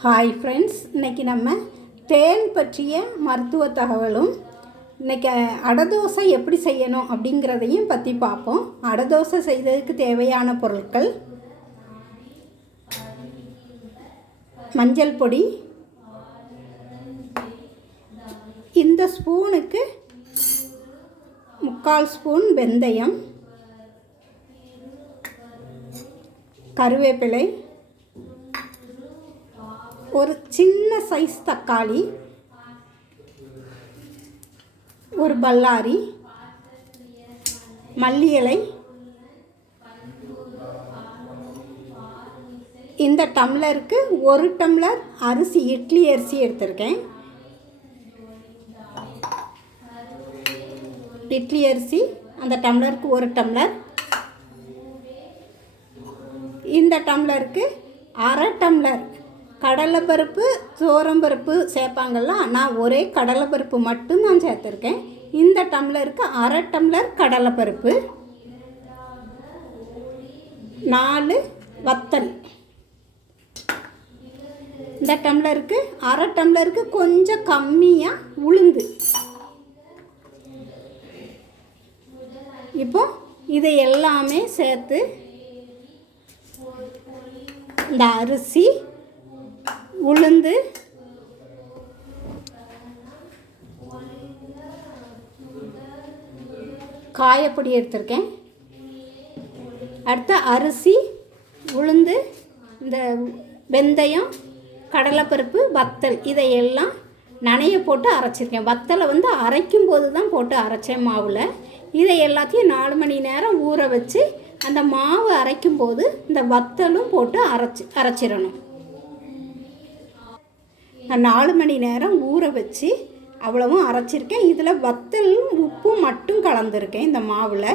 Hi friends இன்றைக்கி நம்ம தேன் பற்றிய மருத்துவ தகவலும் இன்றைக்கி அடதோசை எப்படி செய்யணும் அப்படிங்கிறதையும் பற்றி பார்ப்போம். அடதோசை செய்ததுக்கு தேவையான பொருட்கள் மஞ்சள் பொடி இந்த ஸ்பூனுக்கு முக்கால் ஸ்பூன் வெந்தயம் கருவேப்பிலை ஒரு சின்ன சைஸ் தக்காளி ஒரு பல்லாரி மல்லி இலை. இந்த டம்ளருக்கு ஒரு டம்ளர் அரிசி இட்லி அரிசி எடுத்திருக்கேன். இட்லி அரிசி அந்த டம்ளருக்கு ஒரு டம்ளர். இந்த டம்ளருக்கு அரை டம்ளர் கடலைப்பருப்பு சோரம்பருப்பு சேர்ப்பாங்கள்ல நான் ஒரே கடலைப்பருப்பு மட்டும்தான் சேர்த்துருக்கேன். இந்த டம்ளருக்கு அரை டம்ளர் கடலைப்பருப்பு நாலு வத்தல். இந்த டம்ளருக்கு அரை டம்ளருக்கு கொஞ்சம் கம்மியாக உளுந்து. இப்போ இதை எல்லாமே சேர்த்து இந்த அரிசி உளுந்து காயப்பொடி எடுத்திருக்கேன். அடுத்து அரிசி உளுந்து இந்த வெந்தயம் கடலைப்பருப்பு வத்தல் இதையெல்லாம் நனைய போட்டு அரைச்சிருக்கேன். வத்தலை வந்து அரைக்கும் போது தான் போட்டு அரைச்சேன் மாவில். இதை எல்லாத்தையும் நாலு மணி நேரம் ஊற வச்சு அந்த மாவு அரைக்கும் போது இந்த வத்தலும் போட்டு அரைச்சி அரைச்சிடணும். நான் நாலு மணி நேரம் ஊற வச்சு அவ்வளவும் அரைச்சிருக்கேன். இதில் வத்தலும் உப்பும் மட்டும் கலந்துருக்கேன் இந்த மாவில்.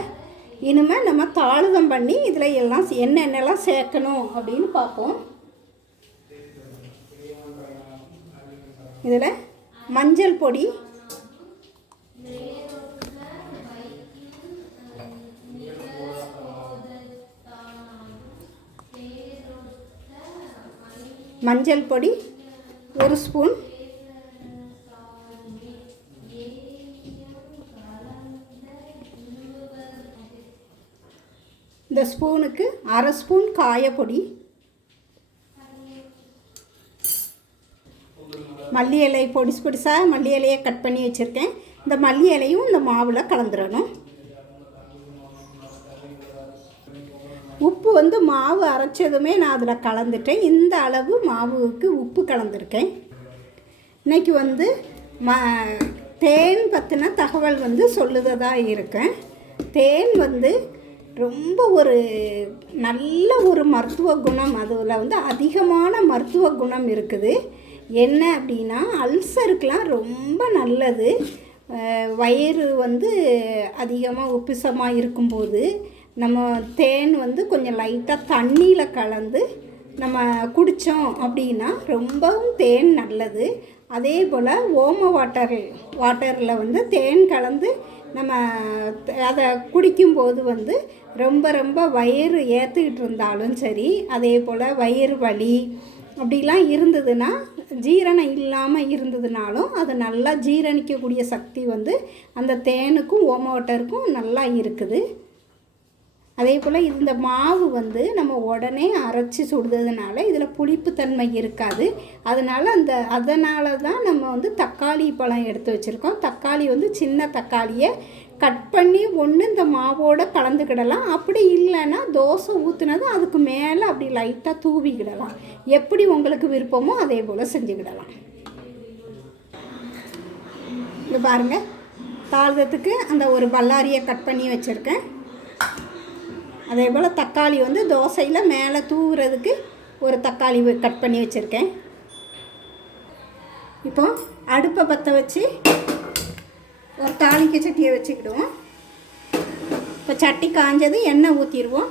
இனிமேல் நம்ம தாளுதம் பண்ணி இதில் எல்லாம் என்னென்னலாம் சேர்க்கணும் அப்படின்னு பார்ப்போம். இதில் மஞ்சள் பொடி மஞ்சள் பொடி ஒரு ஸ்பூன். இந்த ஸ்பூனுக்கு அரை ஸ்பூன் காயப்பொடி. மல்லி இலை பொடிசு பொடிசாக மல்லி இலையை கட் பண்ணி வச்சுருக்கேன். இந்த மல்லி இலையும் இந்த மாவில் கலந்துடணும் உப்பு வந்து மாவு அரைச்சதுமே நான் அதில் கலந்துட்டேன். இந்த அளவு மாவுக்கு உப்பு கலந்துருக்கேன். இன்றைக்கி வந்து ம தேன் பற்றின தகவல் வந்து சொல்லுததாக இருக்கேன். தேன் வந்து ரொம்ப ஒரு நல்ல ஒரு மருத்துவ குணம். அதில் வந்து அதிகமான மருத்துவ குணம் இருக்குது. என்ன அப்படின்னா அல்சருக்கெலாம் ரொம்ப நல்லது. வயிறு வந்து அதிகமாக உப்பிசமாக இருக்கும்போது நம்ம தேன் வந்து கொஞ்சம் லைட்டாக தண்ணியில் கலந்து நம்ம குடித்தோம் அப்படின்னா ரொம்பவும் தேன் நல்லது. அதே போல் ஓம வாட்டர் வாட்டரில் வந்து தேன் கலந்து நம்ம அதை குடிக்கும்போது வந்து ரொம்ப ரொம்ப வயிறு ஏற்றுக்கிட்டு இருந்தாலும் சரி அதே போல் வயிறு வலி அப்படிலாம் இருந்ததுன்னா ஜீரணம் இல்லாமல் இருந்ததுனாலும் அது நல்லா ஜீரணிக்கக்கூடிய சக்தி வந்து அந்த தேனுக்கும் ஓம வாட்டருக்கும் நல்லா இருக்குது. அதே போல் இந்த மாவு வந்து நம்ம உடனே அரைச்சி சுடுறதுனால இதில் புளிப்புத்தன்மை இருக்காது. அதனால் அந்த அதனால தான் நம்ம வந்து தக்காளி பழம் எடுத்து வச்சுருக்கோம். தக்காளி வந்து சின்ன தக்காளியை கட் பண்ணி ஒன்று இந்த மாவோடு கலந்துக்கிடலாம். அப்படி இல்லைன்னா தோசை ஊற்றுனது அதுக்கு மேலே அப்படி லைட்டாக தூவிக்கிடலாம். எப்படி உங்களுக்கு விருப்பமோ அதே போல் செஞ்சுக்கிடலாம். இது பாருங்கள் தாழ்தத்துக்கு அந்த ஒரு பல்லாரியை கட் பண்ணி வச்சுருக்கேன். அதே போல் தக்காளி வந்து தோசையில் மேலே தூவுறதுக்கு ஒரு தக்காளி கட் பண்ணி வச்சுருக்கேன். இப்போ அடுப்பை பற்ற வச்சு ஒரு தாளிக்க சட்டியை வச்சுக்கிடுவோம். இப்போ சட்டி காஞ்சது எண்ணெய் ஊற்றிடுவோம்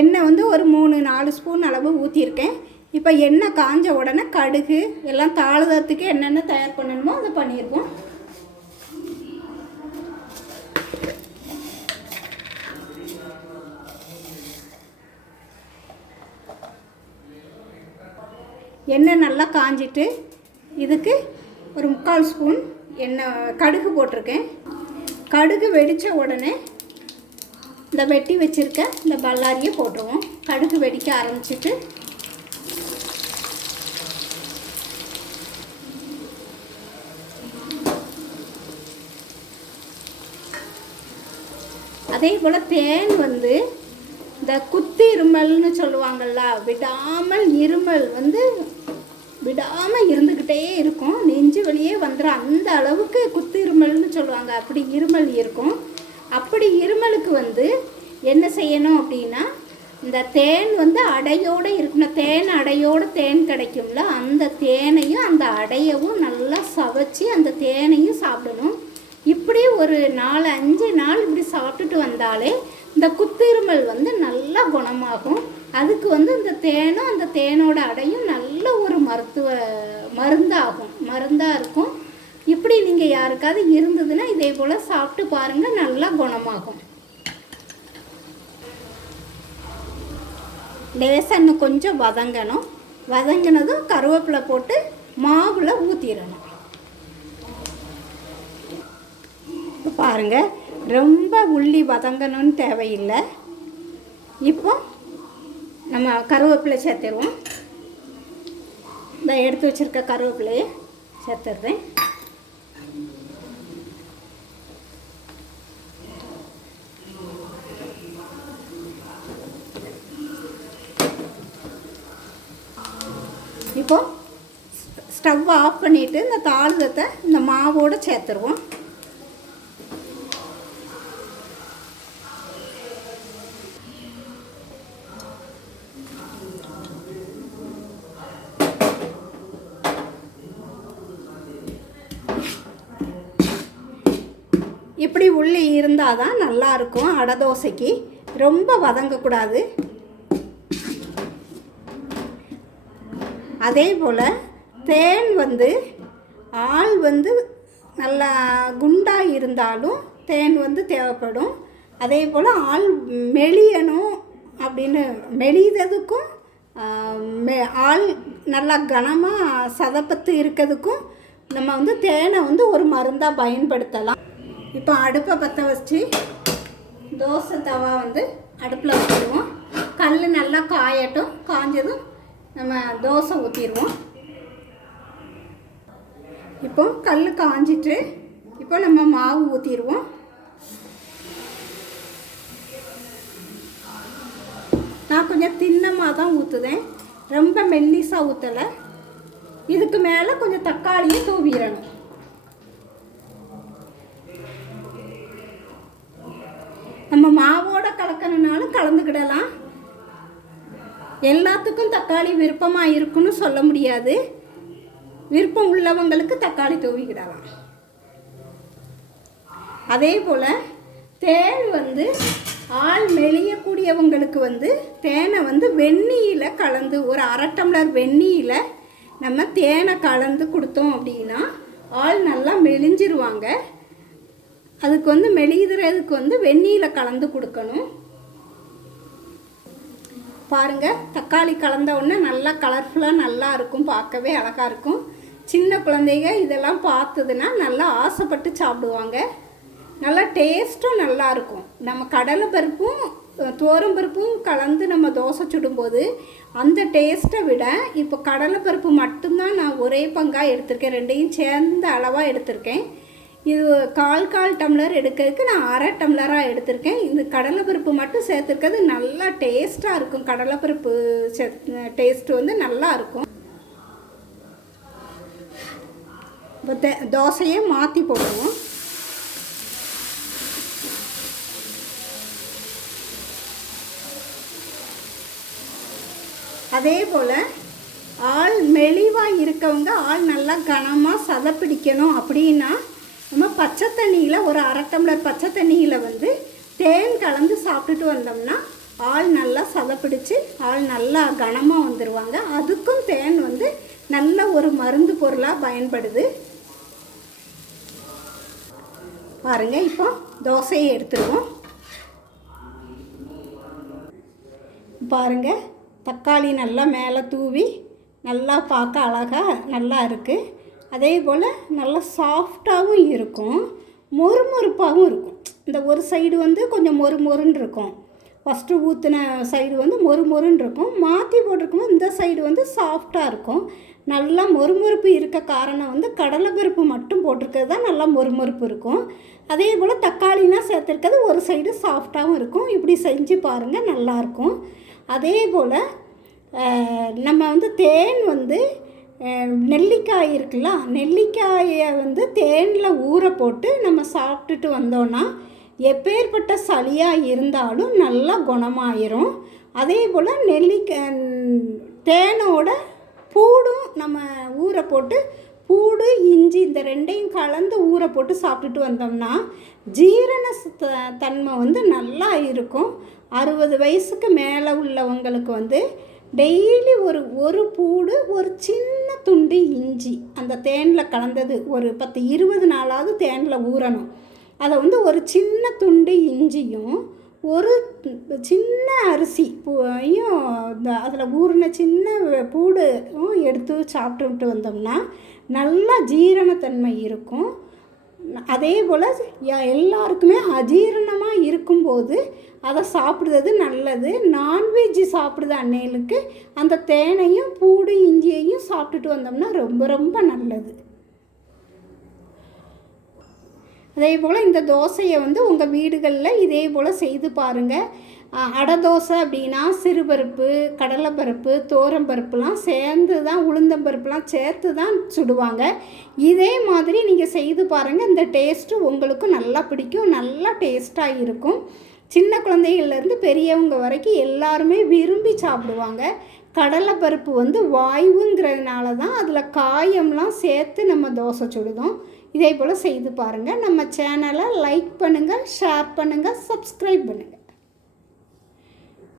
எண்ணெய் வந்து ஒரு மூணு நாலு ஸ்பூன் அளவு ஊற்றிருக்கேன் இப்போ எண்ணெய் காஞ்ச உடனே கடுகு எல்லாம் தாளுதத்துக்கு என்னென்ன தயார் பண்ணணுமோ அதை பண்ணியிருக்கோம் எண்ணெய் நல்லா காஞ்சிட்டு இதுக்கு ஒரு முக்கால் ஸ்பூன் எண்ணெய் கடுகு போட்டிருக்கேன். கடுகு வெடித்த உடனே இந்த வெட்டி வச்சுருக்க இந்த பல்லாரியை போட்டுருவோம். கடுகு வெடிக்க ஆரம்பிச்சிட்டு அதே போல் தேன் வந்து இந்த குத்து இருமல்னு சொல்லுவாங்கள்ல விடாமல் இருமல் வந்து விடாமல் இருந்துக்கிட்டே இருக்கும். நெஞ்சு வழியே வந்துடும் அந்த அளவுக்கு குத்து இருமல்னு சொல்லுவாங்க. அப்படி இருமல் இருக்கும். அப்படி இருமலுக்கு வந்து என்ன செய்யணும் அப்படின்னா இந்த தேன் வந்து அடையோடு இருக்கணும். தேன் அடையோடு தேன் கிடைக்கும்ல அந்த தேனையும் அந்த அடையவும் நல்லா சவைச்சி அந்த தேனையும் சாப்பிடணும். இப்படி ஒரு நாலு அஞ்சு நாள் இப்படி சாப்பிட்டுட்டு வந்தாலே இந்த குத்திருமல் வந்து நல்லா குணமாகும். அதுக்கு வந்து இந்த தேனும் அந்த தேனோட அடையும் நல்ல மருத்துவ மருந்தாகும். மருந்தாக இருக்கும். இப்படி நீங்கள் யாருக்காவது இருந்ததுன்னா இதே போல் சாப்பிட்டு பாருங்கள் நல்லா குணமாகும். லேசாக இன்னும் கொஞ்சம் வதங்கணும். வதங்கினதும் கருவேப்பிலை போட்டு மாவில் ஊற்றிடணும் பாருங்கள் ரொம்ப உள்ளி வதங்கணும்னு தேவையில்லை. இப்போ நம்ம கருவேப்பிலை சேர்த்துருவோம். இந்த எடுத்து வச்சுருக்க கருவேப்பிலையை சேர்த்துடுறேன். இப்போ ஸ்டவ் ஆஃப் பண்ணிவிட்டு இந்த தாளுதத்தை இந்த மாவோடு சேர்த்துருவோம் இப்படி உள்ளி இருந்தால் தான் நல்லாயிருக்கும் அடை தோசைக்கு ரொம்ப வதங்கக்கூடாது. அதே போல் தேன் வந்து ஆள் வந்து நல்லா குண்டாக இருந்தாலும் தேன் வந்து தேவைப்படும். அதே போல் ஆள் மெலியணும் அப்படின்னு மெலிததுக்கும் மெ ஆள் நல்லா கனமாக சதப்பத்து இருக்கிறதுக்கும் நம்ம வந்து தேனை வந்து ஒரு மருந்தாக பயன்படுத்தலாம். இப்போ அடுப்பை பற்ற வச்சு தோசை தவா வந்து அடுப்பில் வச்சுருவோம் கல் நல்லா காயட்டும் காஞ்சதும் நம்ம தோசை ஊற்றிடுவோம் இப்போ கல் காஞ்சிட்டு இப்போ நம்ம மாவு ஊற்றிடுவோம் நான் கொஞ்சம் தின்னமாக தான் ஊற்றுதேன் ரொம்ப மெல்லிசாக ஊற்றலை இதுக்கு மேலே கொஞ்சம் தக்காளியும் தூவிடணும். நம்ம மாவோட கலக்கணுனாலும் கலந்துக்கிடலாம். எல்லாத்துக்கும் தக்காளி விருப்பமாக இருக்குன்னு சொல்ல முடியாது. விருப்பம் உள்ளவங்களுக்கு தக்காளி தூவிக்கிடலாம். அதே போல் தேன் வந்து ஆள் மெலியக்கூடியவங்களுக்கு வந்து தேனை வந்து வெந்நீயில் கலந்து ஒரு அரை டம்ளர் வெந்நீரில் நம்ம தேனை கலந்து கொடுத்தோம் அப்படின்னா ஆள் நல்லா மெலிஞ்சிருவாங்க. அதுக்கு வந்து மெழுகுதுறதுக்கு வந்து வெந்நீரில் கலந்து கொடுக்கணும். பாருங்கள் தக்காளி கலந்த உடனே நல்லா கலர்ஃபுல்லாக நல்லா இருக்கும் பார்க்கவே அழகாக இருக்கும். சின்ன குழந்தைங்க இதெல்லாம் பார்த்ததுன்னா நல்லா ஆசைப்பட்டு சாப்பிடுவாங்க. நல்லா டேஸ்ட்டும் நல்லாயிருக்கும் நம்ம கடலை பருப்பும் தோரம்பருப்பும் கலந்து நம்ம தோசை சுடும்போது அந்த டேஸ்ட்டை விட இப்போ கடலை பருப்பு மட்டும்தான் நான் ஒரே பங்காக எடுத்திருக்கேன். ரெண்டையும் சேர்ந்த அளவாக எடுத்திருக்கேன். இது கால் கால் டம்ளர் எடுக்கிறதுக்கு நான் அரை டம்ளராக எடுத்திருக்கேன். இந்த கடலைப்பருப்பு மட்டும் சேர்த்துருக்கிறது. நல்லா டேஸ்ட்டாக இருக்கும். கடலைப்பருப்பு சே டேஸ்ட்டு வந்து நல்லா இருக்கும். இப்போ தே தோசையே மாற்றி போடுவோம் அதே போல் ஆள் மெலிவாக இருக்கவங்க ஆள் நல்லா கனமாக சதப்பிடிக்கணும் அப்படின்னா நம்ம பச்சை தண்ணியில் ஒரு அரை டம்ளர் பச்சை தண்ணியில் வந்து தேன் கலந்து சாப்பிட்டுட்டு வந்தோம்னா ஆள் நல்லா சதப்பிடிச்சு ஆள் நல்லா கனமாக வந்துடுவாங்க அதுக்கும் தேன் வந்து நல்ல ஒரு மருந்து பொருளாக பயன்படுது. பாருங்க இப்போ தோசையை எடுத்துருவோம். பாருங்க தக்காளி நல்லா மேலே தூவி நல்லா பார்க்க அழகாக நல்லா இருக்குது அதே போல் நல்லா சாஃப்டாகவும் இருக்கும் மொறுமொறுப்பாகவும் இருக்கும். இந்த ஒரு சைடு வந்து கொஞ்சம் மொறு மொறுன்னு இருக்கும். ஃபஸ்ட்டு ஊற்றின சைடு வந்து மொறு மொறுன்னு இருக்கும். மாற்றி போட்டிருக்கும்போது இந்த சைடு வந்து சாஃப்டாக இருக்கும். நல்லா மொறுமொறுப்பு இருக்க காரணம் வந்து கடலைப்பருப்பு மட்டும் போட்டிருக்கிறது தான் நல்லா மொறுமொறுப்பு இருக்கும். அதே போல் தக்காளினா சேர்த்துருக்கிறது ஒரு சைடு சாஃப்டாகவும் இருக்கும். இப்படி செஞ்சு பாருங்கள் நல்லாயிருக்கும் அதே போல் நம்ம வந்து தேன் வந்து நெல்லிக்காய் இருக்குல்ல நெல்லிக்காயை வந்து தேனில் ஊற போட்டு நம்ம சாப்பிட்டுட்டு வந்தோன்னா எப்பேற்பட்ட சளியாக இருந்தாலும் நல்லா குணமாயிரும். அதே போல் நெல்லிக்காய் தேனோட பூடும் நம்ம ஊற போட்டு பூடு இஞ்சி இந்த ரெண்டையும் கலந்து ஊற போட்டு சாப்பிட்டுட்டு வந்தோம்னா ஜீரண தன்மை வந்து நல்லா இருக்கும். அறுபது வயசுக்கு மேலே உள்ளவங்களுக்கு வந்து டெய்லி ஒரு ஒரு பூடு ஒரு சின்ன துண்டு இஞ்சி. அந்த தேனில் கலந்தது ஒரு பத்து இருபது நாளாவது தேனில் ஊறணும். அதை வந்து ஒரு சின்ன துண்டு இஞ்சியும் ஒரு சின்ன அரிசி பூயும் இந்த அதில் ஊறின சின்ன பூடும் எடுத்து சாப்பிட்டுட்டு வந்தோம்னா நல்லா ஜீரணத்தன்மை இருக்கும். அதே போல் எல்லாருக்குமே அஜீரணமாக இருக்கும்போது அதை சாப்பிடுறது நல்லது. நான்வெஜ் சாப்பிடுது அன்னையலுக்கு அந்த தேனையும் பூடு இஞ்சியையும் சாப்பிட்டுட்டு வந்தோம்னா ரொம்ப ரொம்ப நல்லது. அதே போல் இந்த தோசையை வந்து உங்கள் வீடுகளில் இதே போல் செய்து பாருங்கள் அடை தோசை அப்படின்னா சிறுபருப்பு கடலைப்பருப்பு தோரம்பருப்புலாம் சேர்ந்து தான் உளுந்தம்பருப்புலாம் சேர்த்து தான் சுடுவாங்க. இதே மாதிரி நீங்கள் செய்து பாருங்கள் இந்த டேஸ்ட்டு உங்களுக்கும் நல்லா பிடிக்கும் நல்லா டேஸ்ட்டாக இருக்கும். சின்ன குழந்தைகள்லேருந்து பெரியவங்க வரைக்கும் எல்லாருமே விரும்பி சாப்பிடுவாங்க. கடலைப்பருப்பு வந்து வாயுங்கிறதுனால தான் அதில் காயம்லாம் சேர்த்து நம்ம தோசை சுடுதோம். இதே போல் செய்து பாருங்கள் நம்ம சேனலை லைக் பண்ணுங்கள் ஷேர் பண்ணுங்கள் சப்ஸ்கிரைப் பண்ணுங்கள்